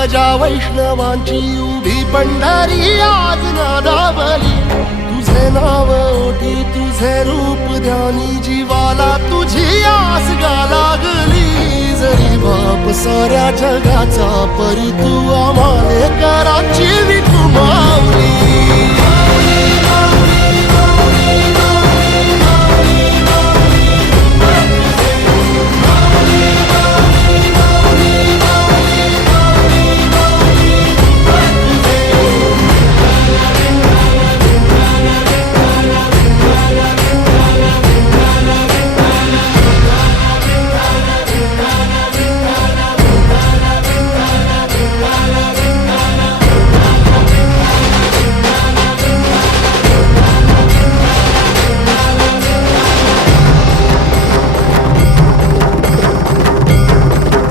ध्वजा वैष्णवांची उभी पंढरी आज नादावली, तुझे नाव ओठी तुझे रूप ध्यानी, जीवाला तुझी आस गा लागली. जरी बाप साऱ्या जगाचा परी तू आम्हाले कराची विठू माऊली.